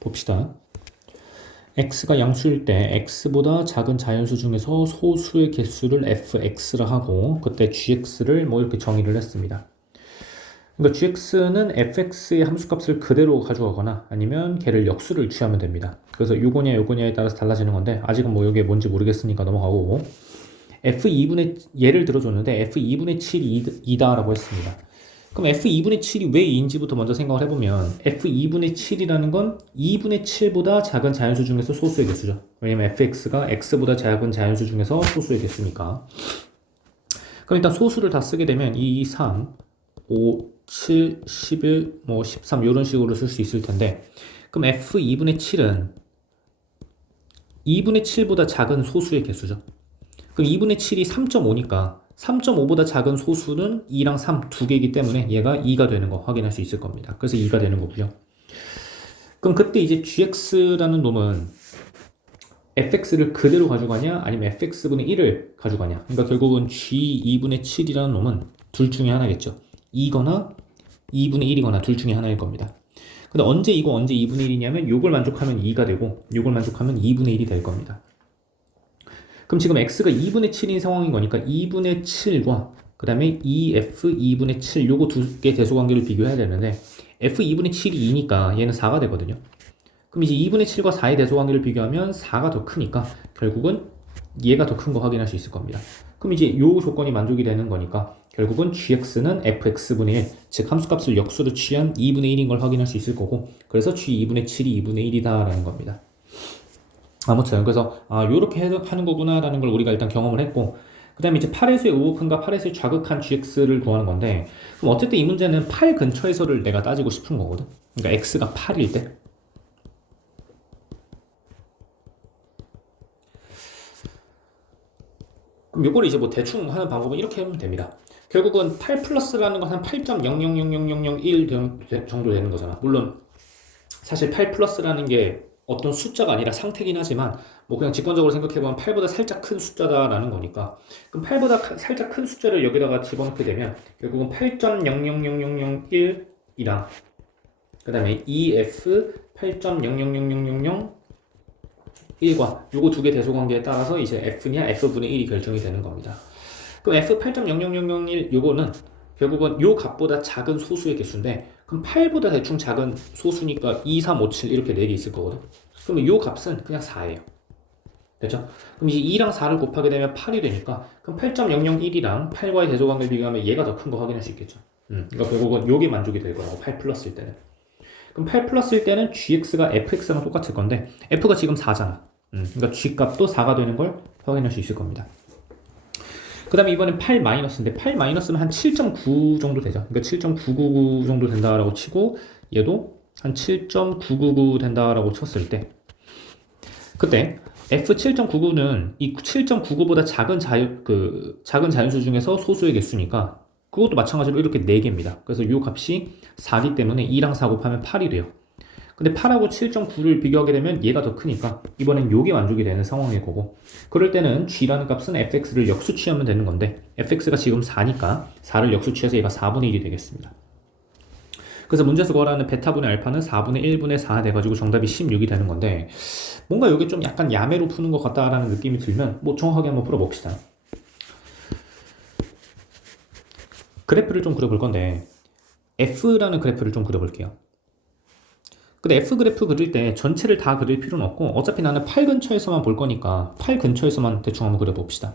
봅시다. x가 양수일 때 x보다 작은 자연수 중에서 소수의 개수를 fx라 하고 그때 gx를 뭐 이렇게 정의를 했습니다. 그러니까 gx는 fx의 함수값을 그대로 가져가거나 아니면 걔를 역수를 취하면 됩니다. 그래서 요거냐에 따라서 달라지는 건데 아직은 뭐 이게 뭔지 모르겠으니까 넘어가고 f2분의 예를 들어줬는데 f2분의 7이 2다라고 했습니다. 그럼 f2분의 7이 왜 2인지부터 먼저 생각을 해보면 f2분의 7이라는 건 2분의 7보다 작은 자연수 중에서 소수의 개수죠. 왜냐면 fx가 x보다 작은 자연수 중에서 소수의 개수니까. 그럼 일단 소수를 다 쓰게 되면 2, 3, 5, 7, 11, 뭐 13 이런 식으로 쓸 수 있을 텐데 그럼 f2분의 7은 2분의 7보다 작은 소수의 개수죠. 그럼 2분의 7이 3.5니까 3.5보다 작은 소수는 2랑 3 두 개이기 때문에 얘가 2가 되는 거 확인할 수 있을 겁니다. 그래서 2가 되는 거고요. 그럼 그때 이제 gx라는 놈은 fx를 그대로 가져가냐 아니면 fx분의 1을 가져가냐. 그러니까 결국은 g2분의 7이라는 놈은 둘 중에 하나겠죠. 2거나 2분의 1이거나 둘 중에 하나일 겁니다. 근데 언제 이거 언제 2분의 1이냐면 요걸 만족하면 2가 되고 요걸 만족하면 2분의 1이 될 겁니다. 그럼 지금 x가 2분의 7인 상황인 거니까 2분의 7과 그 다음에 2f 2분의 7 요거 두 개 대소관계를 비교해야 되는데 f 2분의 7이 2니까 얘는 4가 되거든요. 그럼 이제 2분의 7과 4의 대소관계를 비교하면 4가 더 크니까 결국은 얘가 더 큰 거 확인할 수 있을 겁니다. 그럼 이제 요 조건이 만족이 되는 거니까 결국은 gx는 fx분의 1, 즉 함수값을 역수로 취한 2분의 1인 걸 확인할 수 있을 거고 그래서 g2분의 7이 2분의 1이다 라는 겁니다. 아무튼 그래서 요렇게 해석하는 거구나 라는 걸 우리가 일단 경험을 했고 그 다음에 이제 8에서의 우극한과 8에서의 좌극한 gx를 구하는 건데 그럼 어쨌든 이 문제는 8 근처에서를 내가 따지고 싶은 거거든. 그러니까 x가 8일 때 그럼 요거를 이제 뭐 대충 하는 방법은 이렇게 하면 됩니다. 결국은 8 플러스라는 건 한 8.000001 정도 되는 거잖아. 물론 사실 8 플러스라는 게 어떤 숫자가 아니라 상태긴 하지만 뭐 그냥 직관적으로 생각해보면 8보다 살짝 큰 숫자다라는 거니까 그럼 8보다 살짝 큰 숫자를 여기다가 집어넣게 되면 결국은 8.000001이랑 그 다음에 EF 8.000001과 요거 두 개 대소관계에 따라서 이제 F냐 F분의 1이 결정이 되는 겁니다. 그럼 F 8.000001 요거는 결국은 요 값보다 작은 소수의 개수인데 그럼 8보다 대충 작은 소수니까 2, 3, 5, 7 이렇게 4개 있을 거거든. 그러면 요 값은 그냥 4예요. 됐죠? 그럼 이제 2랑 4를 곱하게 되면 8이 되니까 그럼 8.001이랑 8과의 대소관계를 비교하면 얘가 더 큰 거 확인할 수 있겠죠. 그러니까 결국은 요게 만족이 될 거라고 8 플러스일 때는. 그럼 8 플러스일 때는 gx가 fx랑 똑같을 건데 f가 지금 4잖아. 그러니까 g 값도 4가 되는 걸 확인할 수 있을 겁니다. 그 다음에 이번엔 8 마이너스인데 8 마이너스는 한 7.9 정도 되죠. 그러니까 7.999 정도 된다라고 치고 얘도 한 7.999 된다라고 쳤을 때 그때 f7.99는 이 7.99보다 작은 자연수 중에서 소수의 개수니까 그것도 마찬가지로 이렇게 4개입니다. 그래서 이 값이 4기 때문에 2랑 4 곱하면 8이 돼요. 근데 8하고 7.9를 비교하게 되면 얘가 더 크니까 이번엔 요게 만족이 되는 상황일 거고 그럴 때는 g라는 값은 fx를 역수 취하면 되는 건데 fx가 지금 4니까 4를 역수 취해서 얘가 4분의 1이 되겠습니다. 그래서 문제에서 구하라는 베타분의 알파는 4분의 1분의 4 돼가지고 정답이 16이 되는 건데 뭔가 이게 좀 약간 야매로 푸는 것 같다라는 느낌이 들면 뭐 정확하게 한번 풀어봅시다. 그래프를 좀 그려볼 건데 F라는 그래프를 좀 그려볼게요. 근데 F 그래프 그릴 때 전체를 다 그릴 필요는 없고 어차피 나는 8 근처에서만 볼 거니까 8 근처에서만 대충 한번 그려봅시다.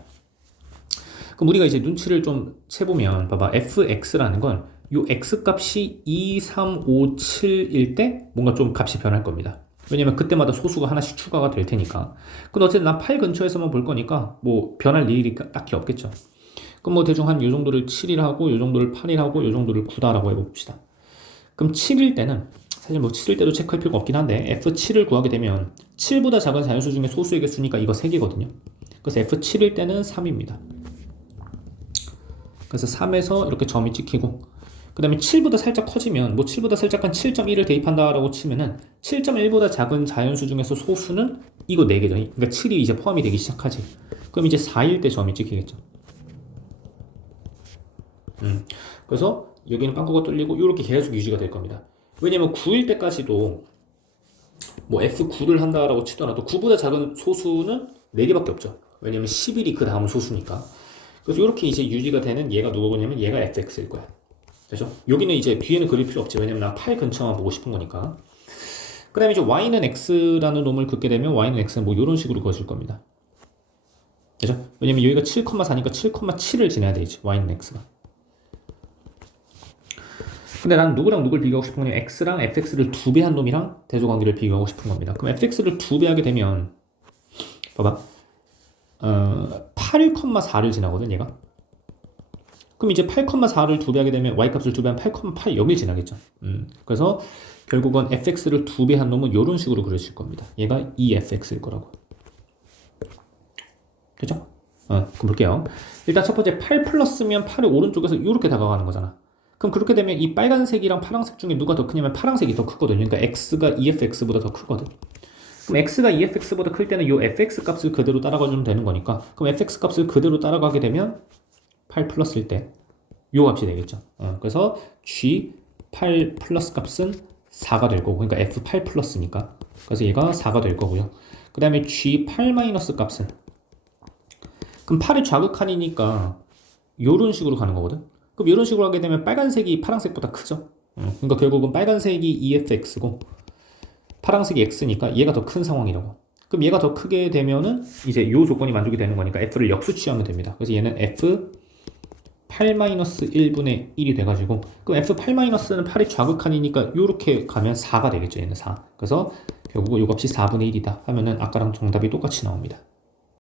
그럼 우리가 이제 눈치를 좀 채보면 봐봐 fx라는 건 요 x값이 2, 3, 5, 7일 때 뭔가 좀 값이 변할 겁니다. 왜냐면 그때마다 소수가 하나씩 추가가 될 테니까. 근데 어쨌든 난 8 근처에서만 볼 거니까 뭐 변할 일이 딱히 없겠죠. 그럼 뭐 대충 한 요 정도를 7일 하고 요 정도를 8일 하고 요 정도를 9다라고 해봅시다. 그럼 7일 때는 사실 뭐 7일 때도 체크할 필요가 없긴 한데 f7을 구하게 되면 7보다 작은 자연수 중에 소수의 개수니까 이거 3개거든요. 그래서 f7일 때는 3입니다. 그래서 3에서 이렇게 점이 찍히고 그 다음에 7보다 살짝 커지면 뭐 7보다 살짝 한 7.1을 대입한다라고 치면은 7.1보다 작은 자연수 중에서 소수는 이거 4개죠. 그러니까 7이 이제 포함이 되기 시작하지. 그럼 이제 4일 때 점이 찍히겠죠. 그래서 여기는 빵꾸가 뚫리고 이렇게 계속 유지가 될 겁니다. 왜냐면 9일 때까지도 뭐 F9를 한다라고 치더라도 9보다 작은 소수는 4개밖에 없죠. 왜냐면 11이 그 다음 소수니까. 그래서 이렇게 이제 유지가 되는 얘가 누구냐면 얘가 fx일 거야. 그죠? 여기는 이제 뒤에는 그릴 필요 없지. 왜냐면 난 8 근처만 보고 싶은 거니까. 그 다음에 이제 y는 x라는 놈을 긋게 되면 y는 x는 뭐 이런 식으로 그어질 겁니다. 그죠? 왜냐면 여기가 7,4니까 7,7을 지나야 되지. y는 x가. 근데 난 누구랑 누굴 비교하고 싶은 거냐면 x랑 fx를 2배 한 놈이랑 대조관계를 비교하고 싶은 겁니다. 그럼 fx를 2배 하게 되면 봐봐. 8,4를 지나거든 얘가. 그럼 이제 8,4를 2배 하게 되면 y값을 2배 하면 8,8 여길 지나겠죠. 그래서 결국은 fx를 2배 한 놈은 이런 식으로 그려질 겁니다. 얘가 2fx일 거라고. 그죠? 그럼 볼게요. 일단 첫 번째 8 플러스면 8의 오른쪽에서 이렇게 다가가는 거잖아. 그럼 그렇게 되면 이 빨간색이랑 파란색 중에 누가 더 크냐면 파란색이 더 크거든요. 그러니까 x가 2fx보다 더 크거든. 그럼 x가 2fx보다 클 때는 이 fx 값을 그대로 따라가주면 되는 거니까 그럼 fx 값을 그대로 따라가게 되면 8 플러스일 때 요 값이 되겠죠. 그래서 g8 플러스 값은 4가 될 거고 그러니까 f8 플러스니까 그래서 얘가 4가 될 거고요. 그 다음에 g8 마이너스 값은 그럼 8이 좌극한이니까 요런 식으로 가는 거거든. 그럼 이런 식으로 하게 되면 빨간색이 파란색보다 크죠. 그러니까 결국은 빨간색이 EFX고 파란색이 X니까 얘가 더 큰 상황이라고. 그럼 얘가 더 크게 되면은 이제 이 조건이 만족이 되는 거니까 F를 역수취하면 됩니다. 그래서 얘는 F8-1분의 1이 돼가지고 그럼 F8-는 8이 좌극한이니까 이렇게 가면 4가 되겠죠. 얘는 4. 그래서 결국은 이 값이 4분의 1이다 하면은 아까랑 정답이 똑같이 나옵니다.